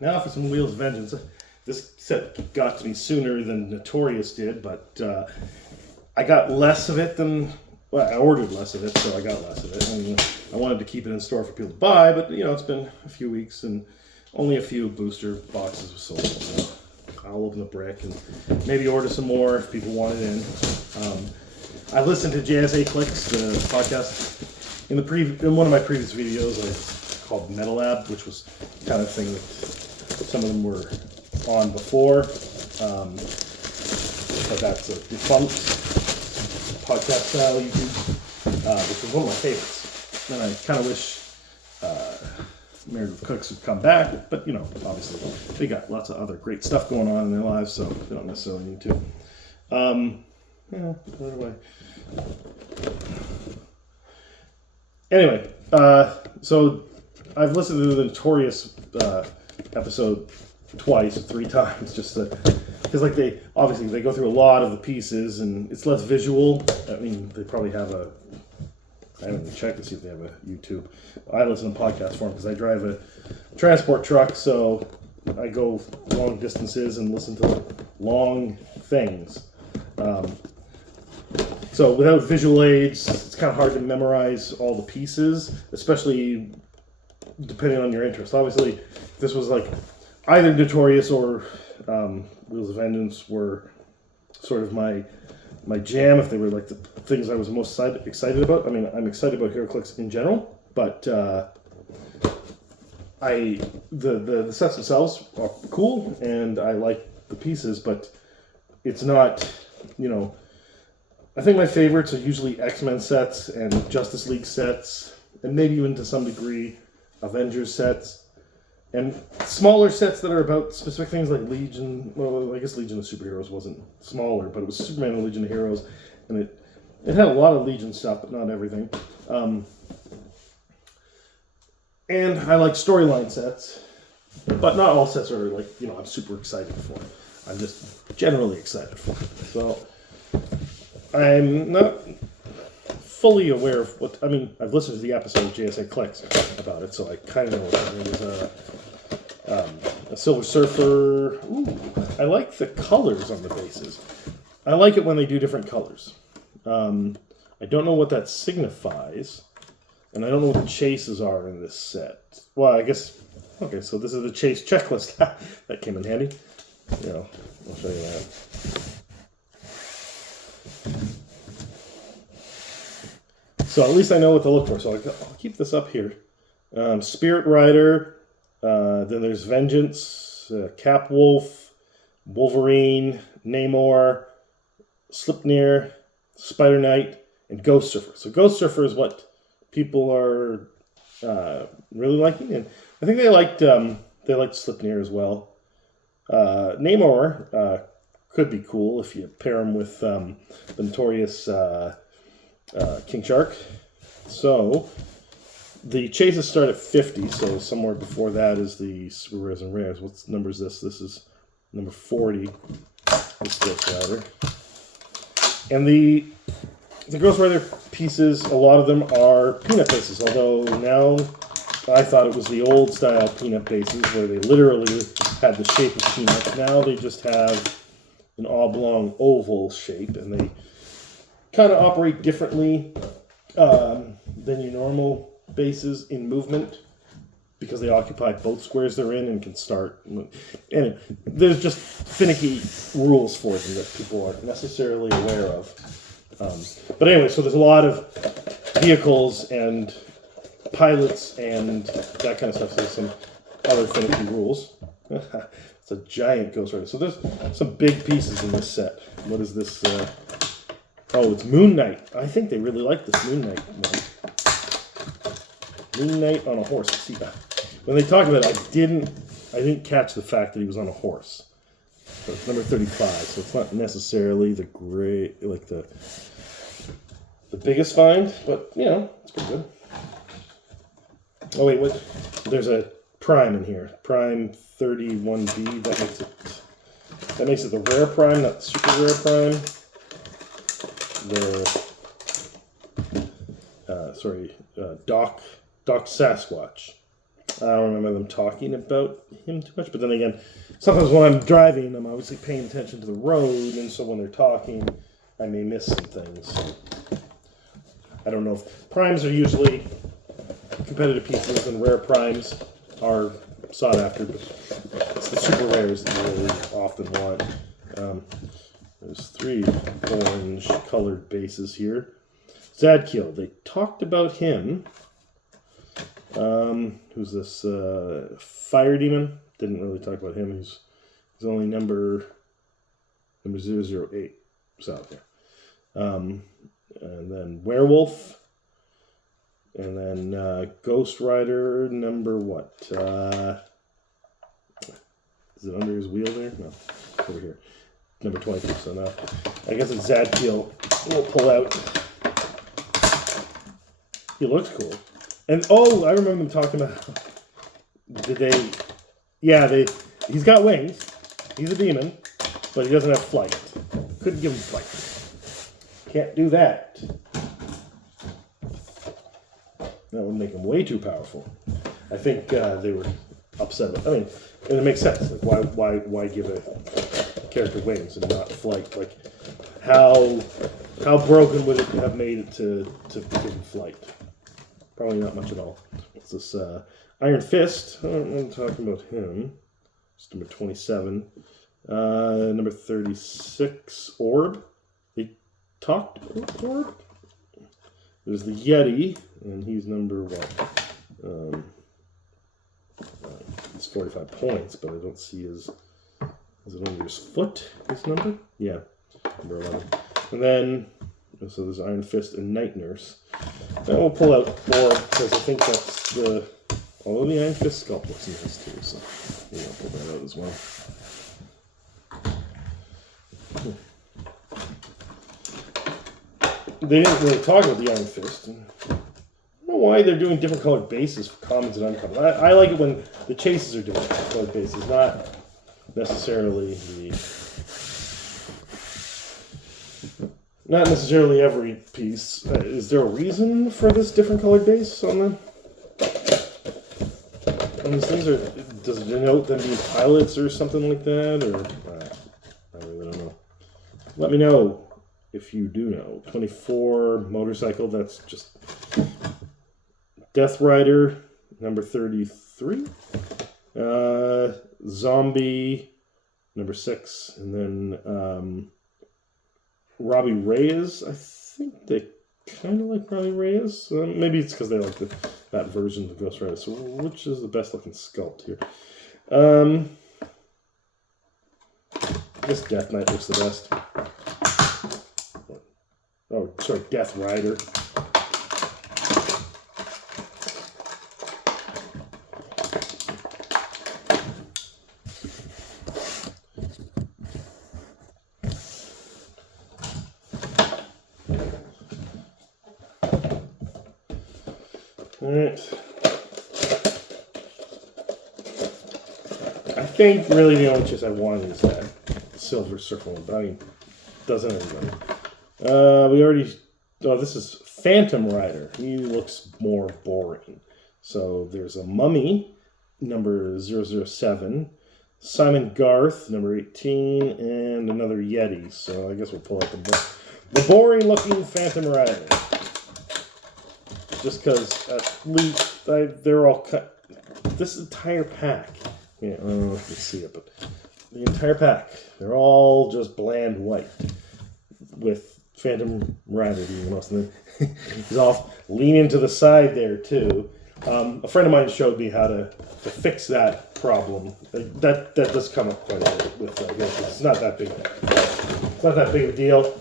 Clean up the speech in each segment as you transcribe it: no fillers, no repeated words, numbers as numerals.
Now for some Wheels of Vengeance. This set got to me sooner than Notorious did, but I got less of it than... Well, I ordered less of it, so I got less of it. And I wanted to keep it in store for people to buy, but, you know, it's been a few weeks, and only a few booster boxes were sold. So I'll open the brick and maybe order some more if people want it in. I listened to Heroclix, the podcast, in one of my previous videos. I called Metal Lab, which was the kind of thing that some of them were on before. But that's a defunct podcast style YouTube, which was one of my favorites. And I kind of wish Heroclix would come back, but you know, obviously they got lots of other great stuff going on in their lives, so they don't necessarily need to. Yeah, where do I? Anyway, so I've listened to the Notorious episode twice or three times, just because like they go through a lot of the pieces and it's less visual. I mean, they probably have I haven't even checked to see if they have a YouTube. I listen to podcast form because I drive a transport truck, so I go long distances and listen to long things. So without visual aids, it's kind of hard to memorize all the pieces, especially depending on your interest. Obviously, if this was like either Notorious or Wheels of Vengeance were sort of my jam, if they were like the things I was most excited about. I mean, I'm excited about Heroclix in general, but the sets themselves are cool, and I like the pieces, but it's not, you know, I think my favorites are usually X-Men sets and Justice League sets, and maybe even to some degree Avengers sets, and smaller sets that are about specific things like Legion. Well, I guess Legion of Superheroes wasn't smaller, but it was Superman and Legion of Heroes, and it had a lot of Legion stuff, but not everything. And I like storyline sets, but not all sets are like, you know, I'm super excited for. I'm just generally excited for. So I'm not fully aware of what... I mean, I've listened to the episode of Heroclix about it, so I kind of know what it was. A Silver Surfer. Ooh, I like the colors on the bases. I like it when they do different colors. I don't know what that signifies, and I don't know what the chases are in this set. Well, I guess... Okay, so this is the chase checklist. That came in handy. You know, I'll show you that. So at least I know what to look for. So I'll keep this up here. Spirit Rider. Then there's Vengeance, Capwolf, Wolverine, Namor, Sleipnir, Spider Knight, and Ghost Surfer. So Ghost Surfer is what people are really liking, and I think they liked Sleipnir as well. Namor could be cool if you pair him with the Notorious King Shark. So the chases start at 50, so somewhere before that is the super rares and rares. What number is this? This is number 40. This Ghost Rider. And the Ghost Rider pieces, a lot of them are peanut bases, although now I thought it was the old style peanut bases where they literally had the shape of peanuts. Now they just have an oblong oval shape, and they kind of operate differently than your normal bases in movement because they occupy both squares they're in and can start. Anyway, there's just finicky rules for them that people aren't necessarily aware of. But anyway, so there's a lot of vehicles and pilots and that kind of stuff. So there's some other finicky rules. It's a giant Ghost Rider. So there's some big pieces in this set. What is this? Oh, it's Moon Knight. I think they really like this Moon Knight one. Moon Knight on a horse. See that? When they talk about it, I didn't catch the fact that he was on a horse. So it's number 35. So it's not necessarily the great, like the biggest find, but you know, it's pretty good. Oh wait, what? There's a Prime in here. Prime 31B. That makes it the rare Prime, not the super rare Prime. Doc Sasquatch. I don't remember them talking about him too much. But then again, sometimes when I'm driving, I'm obviously paying attention to the road, and so when they're talking, I may miss some things. I don't know if primes are usually competitive pieces, and rare primes are sought after, but it's the super rares that you really often want. There's 3 orange colored bases here. Zadkiel, they talked about him. Who's this? Fire Demon. Didn't really talk about him. He's only number 008. So, okay. And then Werewolf. And then Ghost Rider number what? Is it under his wheel there? No, over here. Number 22. So now, I guess it's Zadkiel. We'll pull out. He looks cool. And oh, I remember them talking about. Did they? Yeah, he's got wings. He's a demon, but he doesn't have flight. Couldn't give him flight. Can't do that. That would make him way too powerful. I think they were upset about. I mean, and it makes sense. Like, why give a character wings and not flight? Like, how broken would it have made it to give him flight? Probably not much at all. What's this? Iron Fist. I'm talking about him. It's number 27. Number 36. Orb. They talked about Orb. There's the Yeti, and he's number what? He's 45 points, but I don't see his. Is it under his foot? His number? Yeah, number 11. And then, so there's Iron Fist and Night Nurse. Then we'll pull out Orb because I think that's the. Although the Iron Fist sculpt looks nice too, so maybe I'll pull that out as well. They didn't really talk about the Iron Fist. I don't know why they're doing different colored bases for commons and uncommons. I like it when the chases are different colored bases, not necessarily every piece. Is there a reason for this different colored base on these things? Or does it denote them being pilots or something like that? Or I really don't know. Let me know. If you do know. 24 motorcycle, that's just Death Rider, number 33. Zombie, number 6. And then Robbie Reyes, I think they kind of like Robbie Reyes. Maybe it's because they like that version of Ghost Rider. So which is the best looking sculpt here? I guess Death Knight looks the best. Oh, sorry, Death Rider. All right. I think really the only chase I wanted is that silver circle one, but I mean, doesn't everybody? We already. Oh, this is Phantom Rider. He looks more boring. So there's a Mummy, number 007, Simon Garth, number 18, and another Yeti. So I guess we'll pull out the boring-looking Phantom Rider. Just because at least they're all cut. This entire pack. Yeah, I don't know if you can see it, but the entire pack. They're all just bland white with Phantom Rider being the most. And then he's off leaning to the side there too. A friend of mine showed me how to fix that problem. That does come up quite a bit with it's not that big. It's not that big of a deal.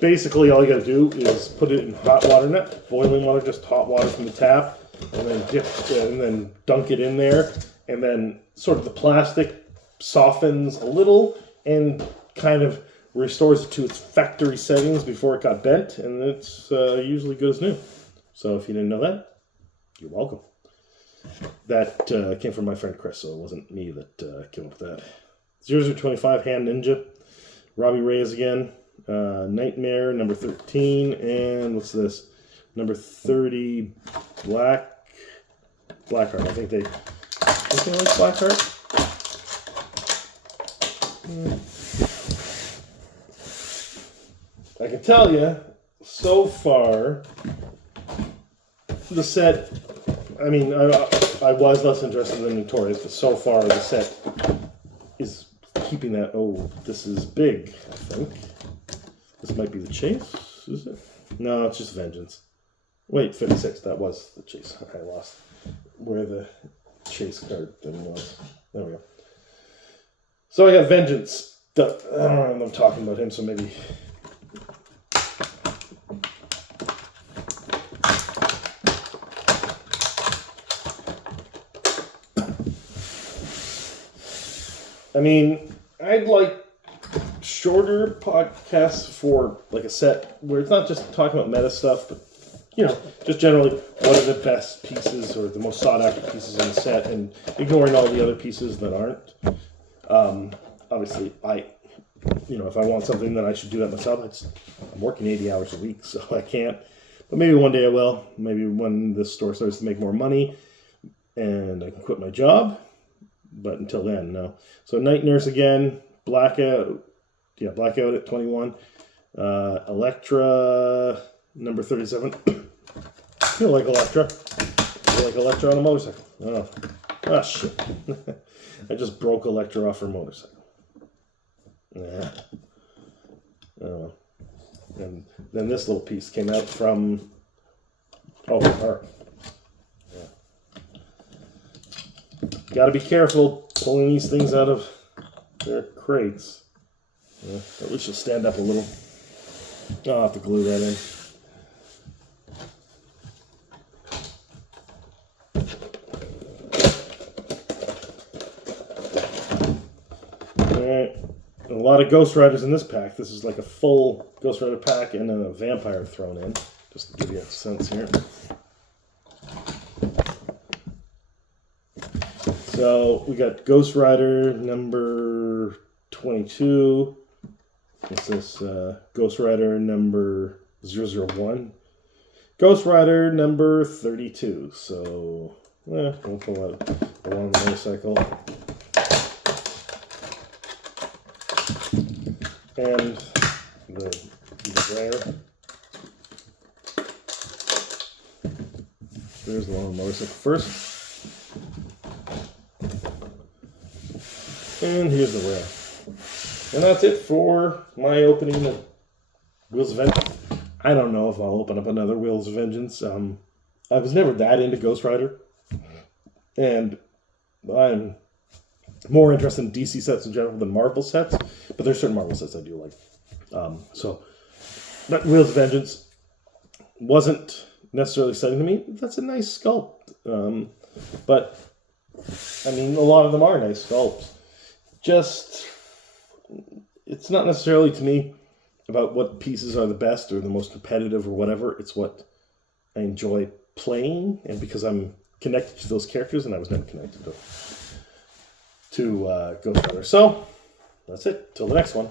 Basically, all you got to do is put it in hot water, not boiling water, just hot water from the tap, and then and then dunk it in there, and then sort of the plastic softens a little and kind of restores it to its factory settings before it got bent, and it's usually good as new. So if you didn't know that, you're welcome. That came from my friend Chris, so it wasn't me that came up with that. 0025 Hand Ninja, Robbie Reyes again, Nightmare, number 13, and what's this? Number 30, Blackheart. I think they like Blackheart. I can tell you, so far, the set. I mean, I was less interested in Notorious, but so far the set is keeping that. Oh, this is big. I think this might be the Chase. Is it? No, it's just Vengeance. Wait, 56. That was the Chase. I lost where the Chase card thing was. There we go. So I got Vengeance. I don't know if I'm talking about him, so maybe. I mean, I'd like shorter podcasts for like a set where it's not just talking about meta stuff, but just generally what are the best pieces or the most sought after pieces in the set, and ignoring all the other pieces that aren't. Obviously, if I want something that I should do that myself, I'm working 80 hours a week, so I can't. But maybe one day I will. Maybe when the store starts to make more money and I can quit my job. But until then, no. So Night Nurse again, Blackout. Yeah, Blackout at 21. Electra, number 37. I feel like Electra. On a motorcycle. Oh shit. I just broke Electra off her motorcycle. Nah. Oh. And then this little piece came out from... her. Got to be careful pulling these things out of their crates. At least she'll stand up a little. I'll have to glue that in. Alright. A lot of Ghost Riders in this pack. This is like a full Ghost Rider pack and a vampire thrown in. Just to give you a sense here. So we got Ghost Rider number 22. What's this? Ghost Rider number 001. Ghost Rider number 32. So, we'll pull out the one on the motorcycle. And the rare. There's the one on the motorcycle first. And here's the rare. And that's it for my opening of Wheels of Vengeance. I don't know if I'll open up another Wheels of Vengeance. I was never that into Ghost Rider. And I'm more interested in DC sets in general than Marvel sets. But there's certain Marvel sets I do like. But Wheels of Vengeance wasn't necessarily exciting to me. That's a nice sculpt. But, I mean, a lot of them are nice sculpts. It's not necessarily to me about what pieces are the best or the most competitive or whatever. It's what I enjoy playing, and because I'm connected to those characters, and I was never connected to Ghost Rider. So, that's it. Till the next one.